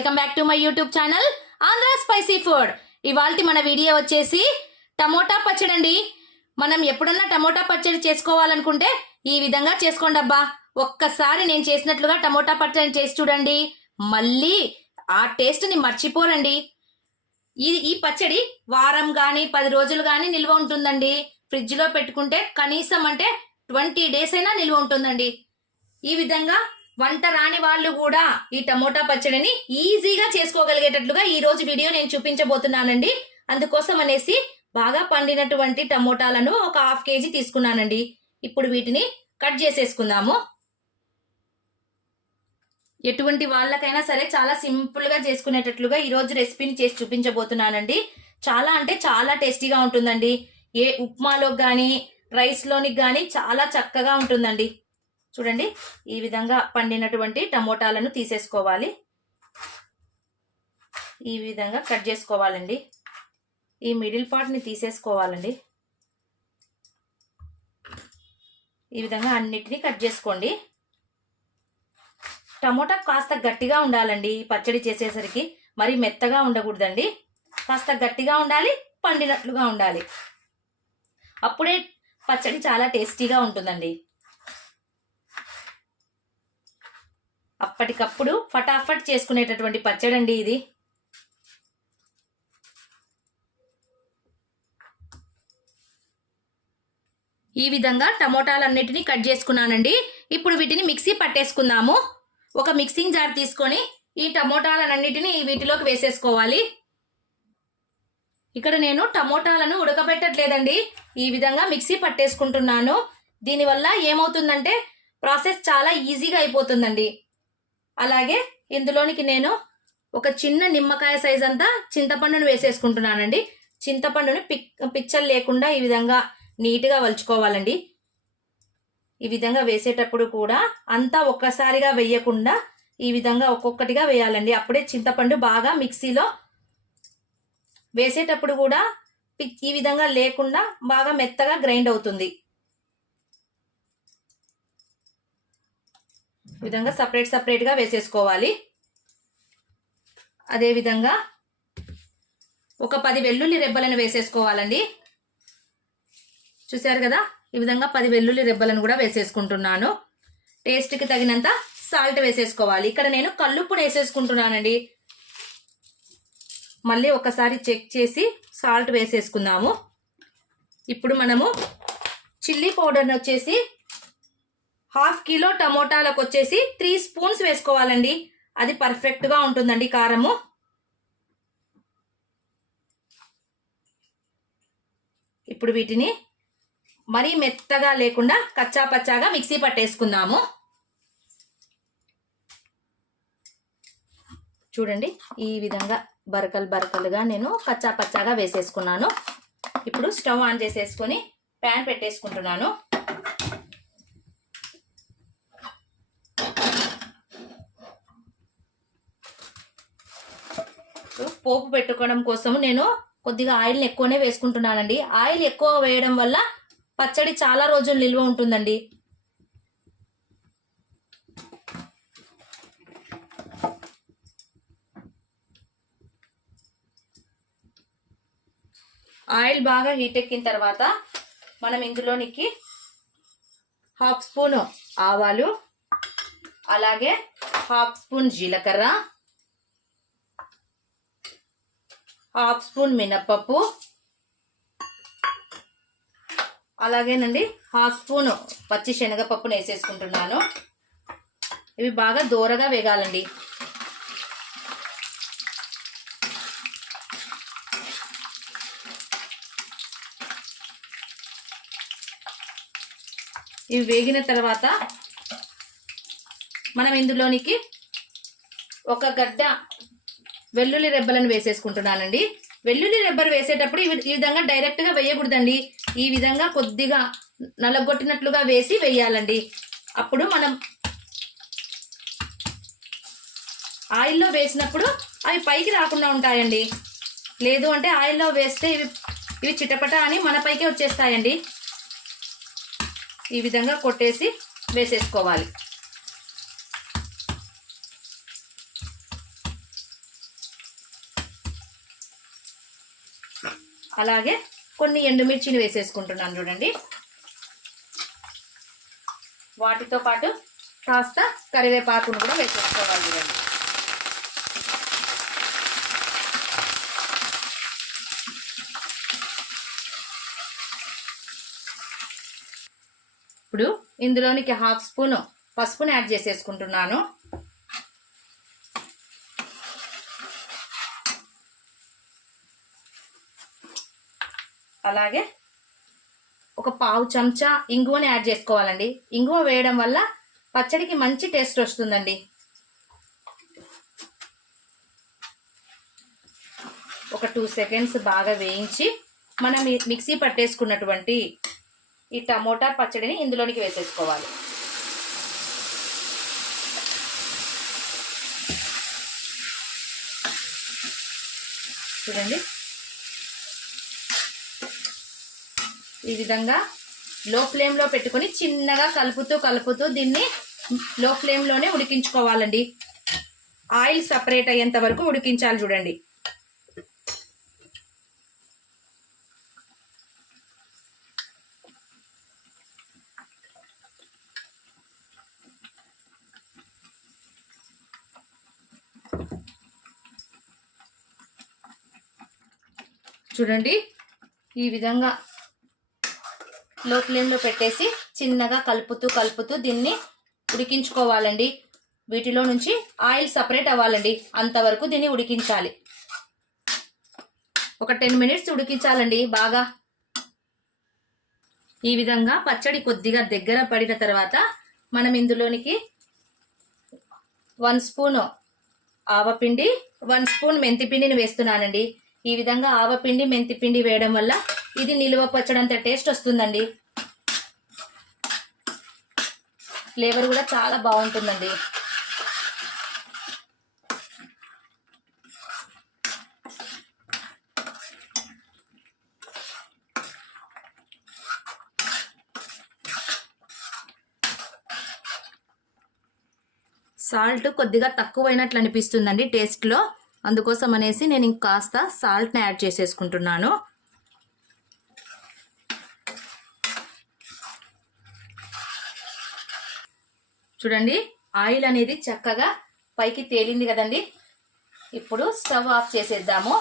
Welcome back to my YouTube channel Andhra spicy food. ఇవాల్టి మన video వచ్చేసి టమోటా పచ్చడి అండి. మనం ఎప్పుడన్నా టమోటా పచ్చడి చేసుకోవాలనుకుంటే ఈ విధంగా చేసుకోండి అబ్బా. ఒక్కసారి నేను చేసినట్లుగా టమోటా పచ్చడి చేసి చూడండి, మళ్ళీ ఆ టేస్ట్ని మర్చిపోరండి. ఈ పచ్చడి వారం కానీ 10 రోజులు కానీ నిల్వ ఉంటుందండి. ఫ్రిడ్జ్లో పెట్టుకుంటే కనీసం అంటే 20 days అయినా నిల్వ ఉంటుందండి. ఈ విధంగా వంట రాని వాళ్ళు కూడా ఈ టమోటా పచ్చడిని ఈజీగా చేసుకోగలిగేటట్లుగా ఈ రోజు వీడియో నేను చూపించబోతున్నానండి. అందుకోసం అనేసి బాగా పండినటువంటి టమోటాలను ఒక 1/2 kg తీసుకున్నానండి. ఇప్పుడు వీటిని కట్ చేసేసుకుందాము. ఎటువంటి వాళ్ళకైనా సరే చాలా సింపుల్గా చేసుకునేటట్లుగా ఈరోజు రెసిపీని చేసి చూపించబోతున్నానండి. చాలా అంటే చాలా టేస్టీగా ఉంటుందండి. ఏ ఉప్మాలోకి కానీ రైస్లోనికి కానీ చాలా చక్కగా ఉంటుందండి. చూడండి, ఈ విధంగా పండినటువంటి టమోటాలను తీసేసుకోవాలి. ఈ విధంగా కట్ చేసుకోవాలండి. ఈ మిడిల్ పార్ట్ని తీసేసుకోవాలండి. ఈ విధంగా అన్నిటినీ కట్ చేసుకోండి. టమోటా కాస్త గట్టిగా ఉండాలండి. పచ్చడి చేసేసరికి మరి మెత్తగా ఉండకూడదండి. కాస్త గట్టిగా ఉండాలి, పండినట్లుగా ఉండాలి. అప్పుడే పచ్చడి చాలా టేస్టీగా ఉంటుందండి. అప్పటికప్పుడు ఫటాఫట్ చేసుకునేటటువంటి పచ్చడి అండి ఇది. ఈ విధంగా టమోటాలన్నిటిని కట్ చేసుకున్నానండి. ఇప్పుడు వీటిని మిక్సీ పట్టేసుకుందాము. ఒక మిక్సింగ్ జార్ తీసుకొని ఈ టమోటాలన్నిటిని వీటిలోకి వేసేసుకోవాలి. ఇక్కడ నేను టమోటాలను ఉడకబెట్టట్లేదండి, ఈ విధంగా మిక్సీ పట్టేసుకుంటున్నాను. దీనివల్ల ఏమవుతుందంటే ప్రాసెస్ చాలా ఈజీగా అయిపోతుందండి. అలాగే ఇందులోనికి నేను ఒక చిన్న నిమ్మకాయ సైజ్ అంతా చింతపండును వేసేసుకుంటున్నానండి. చింతపండుని పిచ్చలు లేకుండా ఈ విధంగా నీట్గా వలుచుకోవాలండి. ఈ విధంగా వేసేటప్పుడు కూడా అంతా ఒక్కసారిగా వేయకుండా ఈ విధంగా ఒక్కొక్కటిగా వేయాలండి. అప్పుడే చింతపండు బాగా మిక్సీలో వేసేటప్పుడు కూడా ఈ విధంగా లేకుండా బాగా మెత్తగా గ్రైండ్ అవుతుంది. ఈ విధంగా సపరేట్గా వేసేసుకోవాలి. అదేవిధంగా ఒక 10 వెల్లుల్లి రెబ్బలను వేసేసుకోవాలండి. చూశారు కదా, ఈ విధంగా 10 వెల్లుల్లి రెబ్బలను కూడా వేసేసుకుంటున్నాను. టేస్ట్కి తగినంత సాల్ట్ వేసేసుకోవాలి. ఇక్కడ నేను కల్లుప్పును వేసేసుకుంటున్నానండి. మళ్ళీ ఒకసారి చెక్ చేసి సాల్ట్ వేసేసుకుందాము. ఇప్పుడు మనము చిల్లీ పౌడర్ని వచ్చేసి 1/2 kg టమోటాలకు వచ్చేసి 3 స్పూన్స్ వేసుకోవాలండి. అది పర్ఫెక్ట్గా ఉంటుందండి కారము. ఇప్పుడు వీటిని మరీ మెత్తగా లేకుండా కచ్చా పచ్చాగా మిక్సీ పట్టేసుకుందాము. చూడండి, ఈ విధంగా బరకలుగా నేను కచ్చా పచ్చాగా వేసేసుకున్నాను. ఇప్పుడు స్టవ్ ఆన్ చేసేసుకొని ప్యాన్ పెట్టేసుకుంటున్నాను. పోపు పెట్టుకోవడం కోసం నేను కొద్దిగా ఆయిల్ని ఎక్కువనే వేసుకుంటున్నానండి. ఆయిల్ ఎక్కువ వేయడం వల్ల పచ్చడి చాలా రోజులు నిల్వ ఉంటుందండి. ఆయిల్ బాగా హీట్ ఎక్కిన తర్వాత మనం ఇందులోనికి 1/2 స్పూన్ ఆవాలు, అలాగే 1/2 స్పూన్ జీలకర్ర, 1/2 స్పూన్ మినప్పప్పు, అలాగేనండి 1/2 స్పూన్ పచ్చి శనగపప్పును వేసేసుకుంటున్నాను. ఇవి బాగా దోరగా వేగాలండి. ఇవి వేగిన తర్వాత మనం ఇందులోనికి ఒక గడ్డ వెల్లుల్లి రెబ్బలను వేసేసుకుంటున్నానండి. వెల్లుల్లి రెబ్బలు వేసేటప్పుడు ఈ విధంగా డైరెక్ట్గా వేయకూడదండి. ఈ విధంగా కొద్దిగా నలగొట్టినట్లుగా వేసి వేయాలండి. అప్పుడు మనం ఆయిల్లో వేసినప్పుడు అవి పైకి రాకుండా ఉంటాయండి. లేదు అంటే ఆయిల్లో వేస్తే ఇవి చిటపట అని మన పైకే వచ్చేస్తాయండి. ఈ విధంగా కొట్టేసి వేసేసుకోవాలి. అలాగే కొన్ని ఎండుమిర్చిని వేసేసుకుంటున్నాను చూడండి. వాటితో పాటు కాస్త కరివేపాకును కూడా వేసేసుకోవాలి చూడండి. ఇప్పుడు ఇందులోనికి 1/2 స్పూన్ పసుపుని యాడ్ చేసేసుకుంటున్నాను. అలాగే ఒక 1/2 చెంచా ఇంగువని యాడ్ చేసుకోవాలండి. ఇంగువ వేయడం వల్ల పచ్చడికి మంచి టేస్ట్ వస్తుందండి. ఒక 2 సెకండ్స్ బాగా వేయించి మనం మిక్సీ పట్టేసుకున్నటువంటి ఈ టమోటా పచ్చడిని ఇందులోనికి వేసేసుకోవాలి. చూడండి, ఈ విధంగా లో ఫ్లేమ్లో పెట్టుకొని చిన్నగా కలుపుతూ దీన్ని లో ఫ్లేమ్లోనే ఉడికించుకోవాలండి. ఆయిల్ సపరేట్ అయ్యేంత వరకు ఉడికించాలి చూడండి. చూడండి, ఈ విధంగా లో ఫ్లేమ్లో పెట్టేసి చిన్నగా కలుపుతూ దీన్ని ఉడికించుకోవాలండి. వీటిలో నుంచి ఆయిల్ సపరేట్ అవ్వాలండి, అంతవరకు దీన్ని ఉడికించాలి. ఒక 10 మినిట్స్ ఉడికించాలండి బాగా. ఈ విధంగా పచ్చడి కొద్దిగా దగ్గర పడిన తర్వాత మనం ఇందులోనికి 1 స్పూన్ ఆవపిండి, 1 స్పూన్ మెంతిపిండిని వేస్తున్నానండి. ఈ విధంగా ఆవపిండి మెంతిపిండి వేయడం వల్ల ఇది నిలువ పచ్చడంత టేస్ట్ వస్తుందండి. ఫ్లేవర్ కూడా చాలా బాగుంటుందండి. సాల్ట్ కొద్దిగా తక్కువైనట్లు అనిపిస్తుందండి టేస్ట్లో, అందుకోసం అనేసి నేను ఇంకాస్త సాల్ట్ని యాడ్ చేసేసుకుంటున్నాను. చూడండి, ఆయిల్ అనేది చక్కగా పైకి తేలింది కదండి. ఇప్పుడు స్టవ్ ఆఫ్ చేసేద్దాము.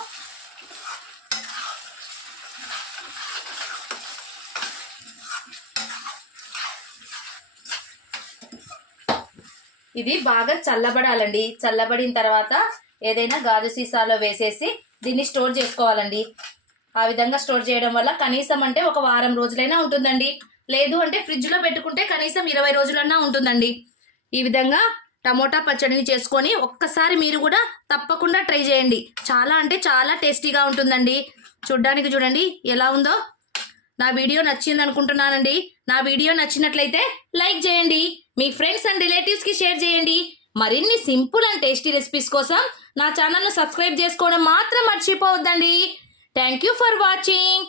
ఇది బాగా చల్లబడాలండి. చల్లబడిన తర్వాత ఏదైనా గాజు సీసాలో వేసేసి దీన్ని స్టోర్ చేసుకోవాలండి. ఆ విధంగా స్టోర్ చేయడం వల్ల కనీసం అంటే ఒక వారం రోజులైనా ఉంటుందండి. లేదు అంటే ఫ్రిడ్జ్లో పెట్టుకుంటే కనీసం 20 రోజులన్నా ఉంటుందండి. ఈ విధంగా టమోటా పచ్చడిని చేసుకొని ఒక్కసారి మీరు కూడా తప్పకుండా ట్రై చేయండి. చాలా అంటే చాలా టేస్టీగా ఉంటుందండి. చూడ్డానికి చూడండి ఎలా ఉందో. నా వీడియో నచ్చింది అనుకుంటున్నానండి. నా వీడియో నచ్చినట్లయితే లైక్ చేయండి, మీ ఫ్రెండ్స్ అండ్ రిలేటివ్స్కి షేర్ చేయండి. మరిన్ని సింపుల్ అండ్ టేస్టీ రెసిపీస్ కోసం నా ఛానల్ను సబ్స్క్రైబ్ చేసుకోవడం మాత్రం మర్చిపోవద్దండి. Thank you for watching.